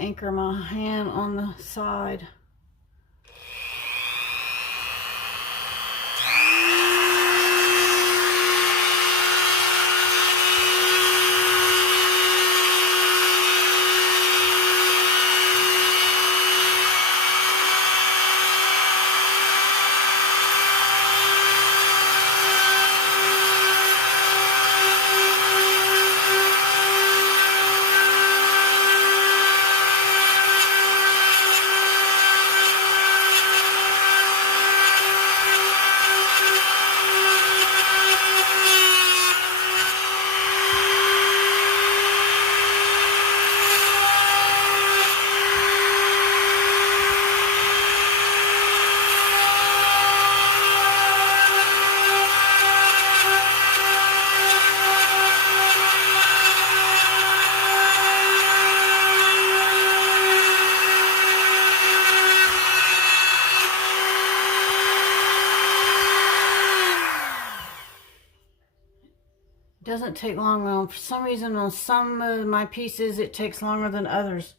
Anchor my hand on the side. Doesn't take long. For some reason, on some of my pieces, it takes longer than others.